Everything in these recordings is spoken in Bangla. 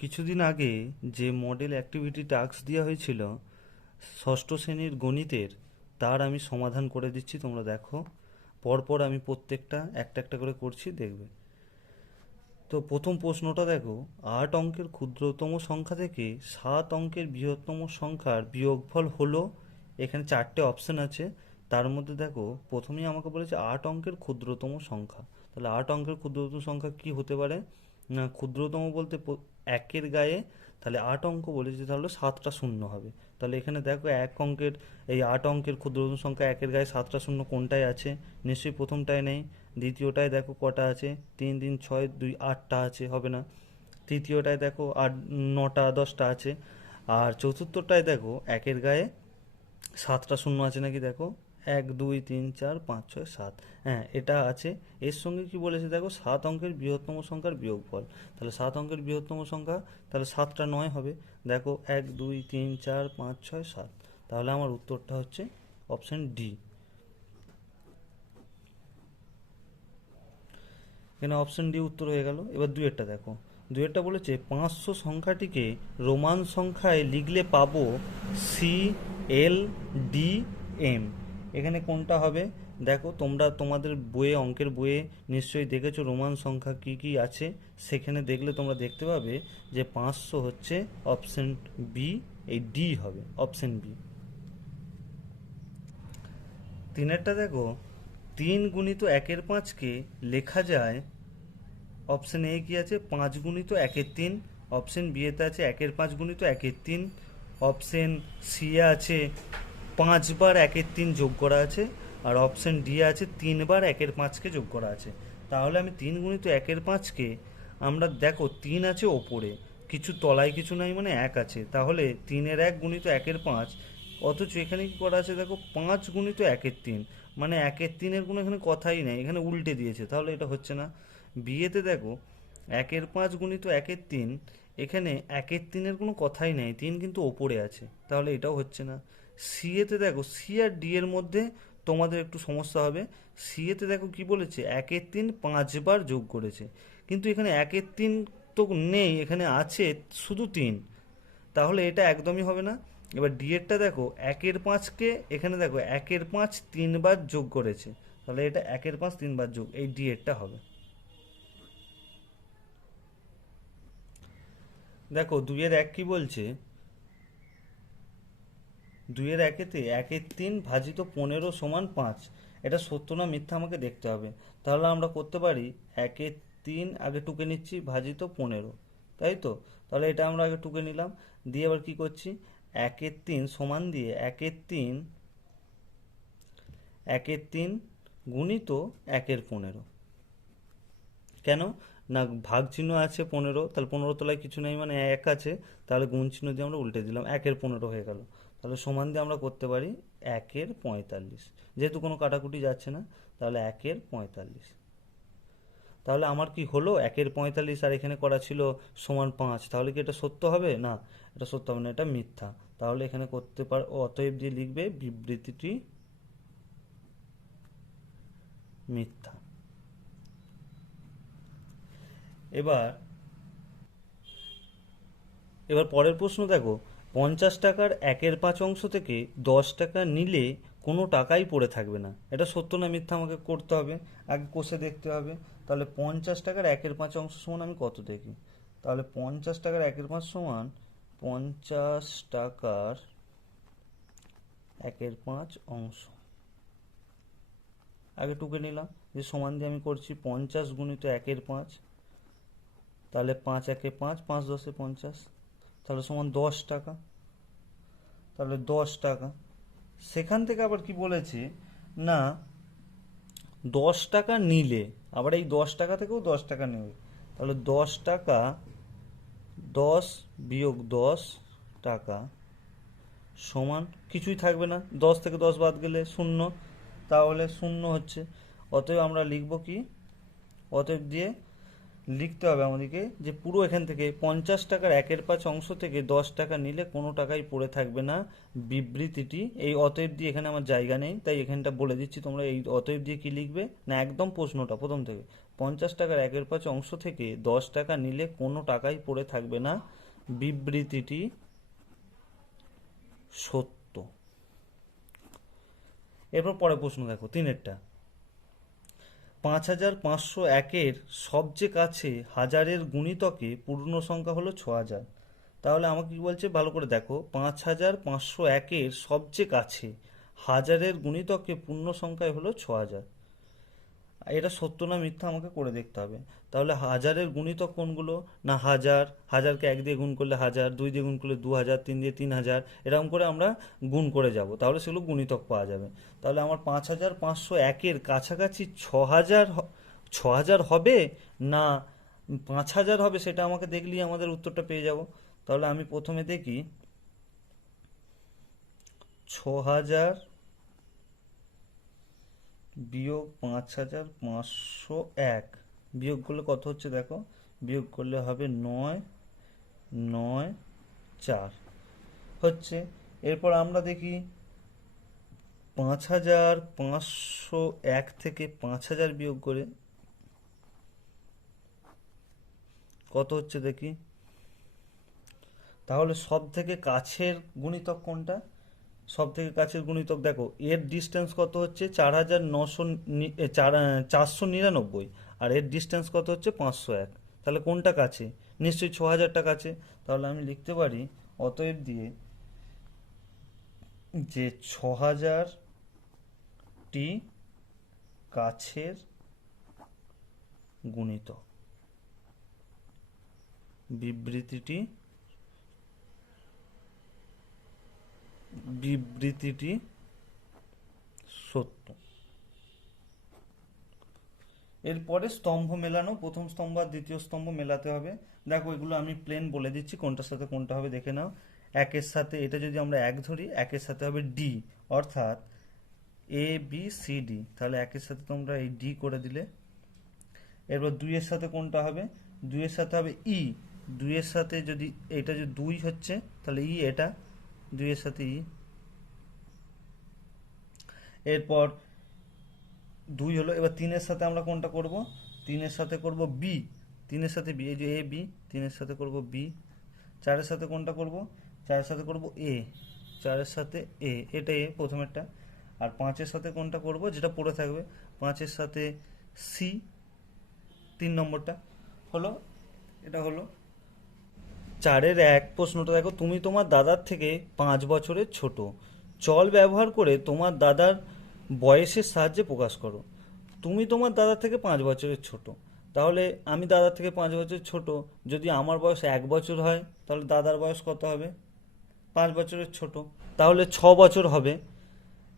কিছুদিন আগে যে মডেল অ্যাক্টিভিটি টাস্ক দেওয়া হয়েছিল ষষ্ঠ শ্রেণীর গণিতের, তার আমি সমাধান করে দিচ্ছি, তোমরা দেখো। পরপর আমি প্রত্যেকটা একটা একটা করে করছি, দেখবে। তো প্রথম প্রশ্নটা দেখো, 8 অঙ্কের ক্ষুদ্রতম সংখ্যা থেকে 7 অঙ্কের বৃহত্তম সংখ্যার বিয়োগফল হলো। এখানে 4টে অপশন আছে, তার মধ্যে দেখো প্রথমেই আমাকে বলেছে 8 অঙ্কের ক্ষুদ্রতম সংখ্যা। তাহলে 8 অঙ্কের ক্ষুদ্রতম সংখ্যা কি হতে পারে? না, ক্ষুদ্রতম বলতে একের গায়ে, তাহলে 8 অঙ্ক বলেছে, তাহলে 7টা শূন্য হবে। তাহলে এখানে দেখো 1 অঙ্কের, এই 8 অঙ্কের ক্ষুদ্রতম সংখ্যা একের গায়ে 7টা শূন্য কোনটায় আছে? নিশ্চয়ই প্রথমটায় নেই। দ্বিতীয়টায় দেখো কটা আছে, 3 3 6 2 8টা আছে, হবে না। তৃতীয়টায় দেখো 8 9টা 10টা আছে। আর চতুর্থটায় দেখো একের গায়ে 7টা শূন্য আছে নাকি, দেখো 1 2 3 4 5 6 7। হ্যাঁ, এটা আছে। এর সঙ্গে কি বলেছে দেখো, 7 অঙ্কের বৃহত্তম সংখ্যার বিয়োগফল। তাহলে 7 অঙ্কের বৃহত্তম সংখ্যা, তাহলে 7টা 9 হবে। দেখো 1 2 3 4 5 6 7। তাহলে আমার উত্তরটা হচ্ছে অপশন ডি। এখানে অপশন ডি উত্তর হয়ে গেল। এবার দুয়েরটা দেখো। দুয়েরটা বলেছে 500 সংখ্যাটিকে রোমান সংখ্যায় লিখলে পাবো সি এল ডি এম। এখানে কোনটা হবে? দেখো তোমরা তোমাদের বইয়ে, অঙ্কের বইয়ে নিশ্চয়ই দেখেছো রোমান সংখ্যা কি কি আছে। সেখানে দেখলে তোমরা দেখতে পাবে যে 500 হচ্ছে অপশন বি, এই ডি হবে অপশন বি। তিনেরটা দেখো, 3 গুণিত 1/5কে লেখা যায়। অপশন এ কি আছে? 5 গুণিত 1/3। অপশন বি এতে আছে 1/5 গুণিত 1/3। অপশন সি আছে 5 বার 1/3 যোগ করা আছে। আর অপশন ডি আছে 3 বার 1/5কে যোগ করা আছে। তাহলে আমি 3 গুণিত 1/5কে, আমরা দেখো 3 আছে ওপরে, কিছু তলায় কিছু নাই, মানে 1 আছে। তাহলে 3 গুণিত 1/5, অথচ এখানে কি করা আছে দেখো 5 গুণিত 1/3, মানে 1/3 কোনো এখানে কথাই নেই, এখানে উল্টে দিয়েছে, তাহলে এটা হচ্ছে না। বিয়েতে দেখো 1/5 গুণিত 1/3, এখানে 1/3 কোনো কথাই নেই, 3 কিন্তু ওপরে আছে, তাহলে এটাও হচ্ছে না। সি এতে দেখো, সি আর ডি এর মধ্যে তোমাদের একটু সমস্যা হবে। সি এতে দেখো কি বলেছে, 1/3 5 বার যোগ করেছে, কিন্তু এখানে 1/3 তো নেই, এখানে আছে শুধু 3। তাহলে এটা একদমই হবে না। এবার ডি এরটা দেখো, 1/5কে এখানে দেখো 1/5 3 বার যোগ করেছে, তাহলে এটা 1/5 3 বার যোগ, এই ডি এরটা হবে। দেখো 2-এর 1 কি বলছে, 2-এর 1-এতে 1/3 ভাজিত 15 সমান 5। এটা সত্য না মিথ্যা আমাকে দেখতে হবে। তাহলে আমরা করতে পারি 1/3 আগে টুকে নিচ্ছি, ভাজিত 15, তাই তো। তাহলে এটা আমরা আগে টুকে নিলাম, দিয়ে এবার কি করছি, 1/3 সমান দিয়ে 1/3 1/3 গুণিত 1/15। কেন? না, ভাগ চিহ্ন আছে 15, তাহলে 15 তলায় কিছু নেই, মানে 1 আছে। তাহলে গুণ চিহ্ন দিয়ে আমরা উল্টে দিলাম, 1/15 হয়ে গেল। তাহলে সমান দিয়ে আমরা করতে পারি 1/45, যেহেতু কোনো কাটাকুটি যাচ্ছে না, তাহলে 1/45। তাহলে আমার কি হলো, 1/45 আর এখানে করা ছিল সমান 5, তাহলে কি এটা সত্য হবে? না, এটা সত্য হবে না, এটা মিথ্যা। তাহলে এখানে করতে পার, অতএব দিয়ে লিখবে বিবৃতিটি মিথ্যা। এবার এবার পরের প্রশ্ন দেখো, 50 টাকার 1/5 থেকে 10 টাকা নিলে কোনো টাকাই পড়ে থাকবে না। এটা সত্য না মিথ্যা আমাকে করতে হবে, আগে কষে দেখতে হবে। তাহলে 50 টাকার 1/5 সমান আমি কত দেখি, তাহলে 50 টাকার 1/5 সমান 50 টাকার 1/5 আগে টুকে নিলাম, যে সমান দিয়ে আমি করছি 50 গুণিত 1/5, তাহলে 5 1 5, 5 10 50, তাহলে সমান 10 টাকা। তাহলে 10 টাকা, সেখান থেকে আবার কি বলেছে, না 10 টাকা নিলে, আবার এই 10 টাকা থেকেও 10 টাকা নেবে। তাহলে 10 টাকা, 10 বিয়োগ 10 টাকা সমান কিছুই থাকবে না, 10 থেকে 10 বাদ গেলে 0, তাহলে 0 হচ্ছে। অতএব আমরা লিখব কি, অতএব দিয়ে লিখতে হবে আমাদেরকে যে পুরো এখান থেকে 50 টাকার 1/5 থেকে 10 টাকা নিলে কোনো টাকাই পড়ে থাকবে না, বিবৃতিটি। এই অতএব দিয়ে এখানে আমার জায়গা নেই, তাই এখানটা বলে দিচ্ছি, তোমরা এই অতএব দিয়ে কি লিখবে, না একদম প্রশ্নটা প্রথম থেকে 50 টাকার 1/5 অংশ থেকে 10 টাকা নিলে কোনো টাকাই পড়ে থাকবে না, বিবৃতিটি সত্য। এরপর পরের প্রশ্ন দেখো, 3-এরটা। 5501-এর সবচেয়ে কাছে হাজারের গুণিতকে পূর্ণ সংখ্যা হলো 6000। তাহলে আমাকে কি বলছে ভালো করে দেখো, 5501-এর সবচেয়ে কাছে হাজারের গুণিতকে পূর্ণ সংখ্যায় হলো 6000। এটা সত্য না মিথ্যা আমাকে করে দেখতে হবে। তাহলে হাজারের গুণিতক কোনগুলো? না হাজার, হাজারকে 1 দিয়ে গুণ করলে 1000, 2 দিয়ে গুণ করলে 2000, 3 দিয়ে 3000, এরকম করে আমরা গুণ করে যাব, তাহলে সেগুলো গুণিতক পাওয়া যাবে। তাহলে আমার 5501-এর কাছাকাছি 6000 হবে না 5000 হবে, সেটা আমাকে দেখলেই আমাদের উত্তরটা পেয়ে যাব। তাহলে আমি প্রথমে দেখি 6000 বিয়োগ 5501 বিয়োগ করলে কত হচ্ছে দেখো, বিয়োগ করলে হবে 994 হচ্ছে। এরপর আমরা দেখি 5501 থেকে 5000 বিয়োগ করে কত হচ্ছে দেখি। তাহলে সব থেকে কাছের গুণিতক কোনটা? সব থেকে কাছের গুণিতক দেখো, এর ডিস্টেন্স কত হচ্ছে 499, আর এর ডিস্টেন্স কত হচ্ছে 501। তাহলে কোনটা কাছে? নিশ্চয়ই 6000টা কাছে। তাহলে আমি লিখতে পারি অতএব দিয়ে যে 6000টি কাছের গুণিতক, বিবৃতিটি সত্য। এরপরে স্তম্ভ মেলানো, প্রথম স্তম্ভ আর দ্বিতীয় স্তম্ভ মেলাতে হবে। দেখো এগুলো আমি প্লেন বলে দিচ্ছি, কোনটার সাথে কোনটা হবে দেখে নাও। একের সাথে এটা যদি আমরা 1 ধরি, একের সাথে হবে ডি, অর্থাৎ ABCD। তাহলে একের সাথে তোমরা এই ডি করে দিলে। এরপর 2-এর সাথে কোনটা হবে? 2-এর সাথে হবে ই। 2-এর সাথে যদি এটা যদি 2 হচ্ছে, তাহলে ই এটা 2-এর সাথে ই। এরপর 2 হলো। এবার 3-এর সাথে আমরা কোনটা করব? 3-এর সাথে করব বি। 3-এর সাথে বি, এই যে এ বি, 3-এর সাথে করব বি। 4-এর সাথে কোনটা করব? 4-এর সাথে করব এ। 4-এর সাথে এ, এটা এ প্রথমেরটা। আর 5-এর সাথে কোনটা করব? যেটা পড়ে থাকবে, 5-এর সাথে সি, 3 নম্বরটা হলো। এটা হলো 4-এর 1 প্রশ্নটা দেখো, তুমি তোমার দাদার থেকে 5 বছরের ছোট, চল ব্যবহার করে তোমার দাদার বয়সের সাহায্যে প্রকাশ করো। তুমি তোমার দাদার থেকে 5 বছরের ছোট, তাহলে আমি দাদার থেকে 5 বছর ছোট, যদি আমার বয়স 1 বছর হয় তাহলে দাদার বয়স কত হবে? 5 বছরের ছোট, তাহলে 6 বছর হবে।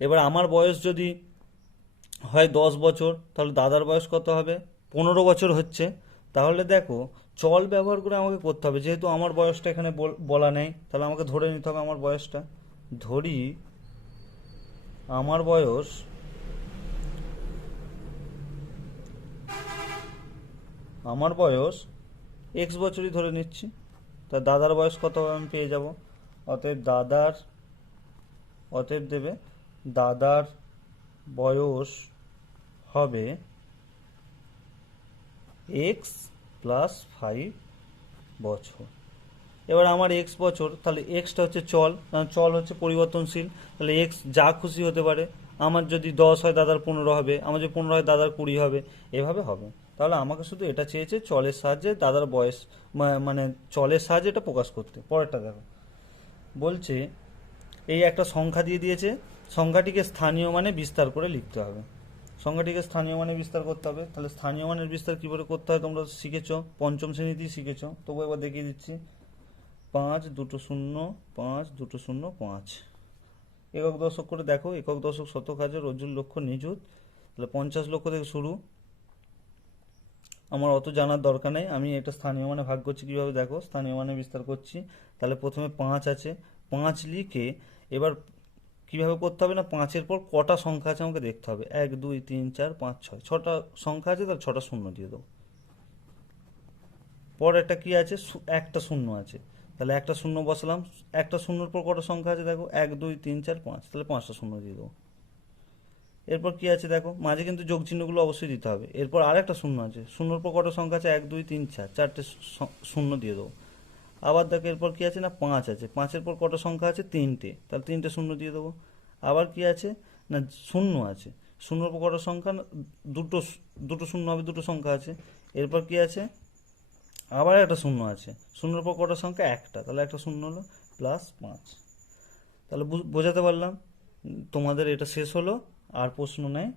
এবার আমার বয়স যদি হয় 10 বছর, তাহলে দাদার বয়স কত হবে? 15 বছর হচ্ছে। তাহলে দেখো চল ব্যবহার করে আমাকে করতে হবে, যেহেতু আমার বয়সটা এখানে বলা নেই, তাহলে আমাকে ধরে নিতে হবে আমার বয়সটা। ধরি আমার বয়স x বছরই ধরে নিচ্ছি। তা দাদার বয়স কত হবে আমি পেয়ে যাব। অতএব দেবে দাদার বয়স হবে x প্লাস 5 বছর। এবার আমার x বছর, তাহলে এক্সটা হচ্ছে চল, কারণ চল হচ্ছে পরিবর্তনশীল, তাহলে x যা খুশি হতে পারে। আমার যদি 10 হয় দাদার 15 হবে, আমার যদি 15 হয় দাদার 20 হবে, এভাবে হবে। তাহলে আমাকে শুধু এটা চেয়েছে চলের সাহায্যে দাদার বয়স, মানে চলের সাহায্যে এটা প্রকাশ করতে। পরেরটা দেখো, বলছে এই একটা সংখ্যা দিয়ে দিয়েছে, সংখ্যাটিকে স্থানীয় মানে বিস্তার করে লিখতে হবে। সংখ্যাটিকে স্থানীয় মানে বিস্তার করতে হবে। তাহলে স্থানীয় মানের বিস্তার কীভাবে করতে হয় তোমরা শিখেছো, পঞ্চম শ্রেণীতেই শিখেছো, তবু এবার দেখিয়ে দিচ্ছি। 5 2 0 5 2 0 5 একক দশক করে দেখো, একক দশক শতক হাজার অযুত লক্ষ নিযুত। তাহলে 50 লক্ষ থেকে শুরু, আমার অত জানার দরকার নেই। আমি এটা স্থানীয় মানে ভাগ করছি কীভাবে দেখো, স্থানীয় মানে বিস্তার করছি। তাহলে প্রথমে 5 আছে, 5 লিখে এবার কীভাবে করতে হবে না, 5-এর পর কটা সংখ্যা আছে আমাকে দেখতে হবে। 1 2 3 4 5 6, 6টা সংখ্যা আছে, তাহলে 6টা শূন্য দিয়ে দেবো। পর একটা কি আছে, একটা শূন্য আছে, তাহলে একটা শূন্য বসালাম। একটা শূন্যর পর কটা সংখ্যা আছে দেখো, 1 2 3 4 5, তাহলে 5টা শূন্য দিয়ে দেবো। এরপর কি আছে দেখো, মাঝে কিন্তু যোগ চিহ্নগুলো অবশ্যই দিতে হবে। এরপর আর একটা শূন্য আছে, শূন্যর পর কটা সংখ্যা আছে, 1 2 3 4, চারটে শূন্য দিয়ে দেবো। আবার দেখো এরপর কি আছে না 5 আছে, 5-এর পর কটা সংখ্যা আছে, তিনটে, তাহলে তিনটে শূন্য দিয়ে দেবো। আবার কি আছে না শূন্য আছে, শূন্যর পর কটা সংখ্যা না দুটো, দুটো শূন্য হবে, দুটো সংখ্যা আছে। এরপর কি আছে, আবার একটা শূন্য আছে, শূন্যর পর কটা সংখ্যা, একটা, তাহলে একটা শূন্য হলো, +5। তাহলে বোঝাতে পারলাম। তোমাদের এটা শেষ হলো। আর প্রশ্ন নেই।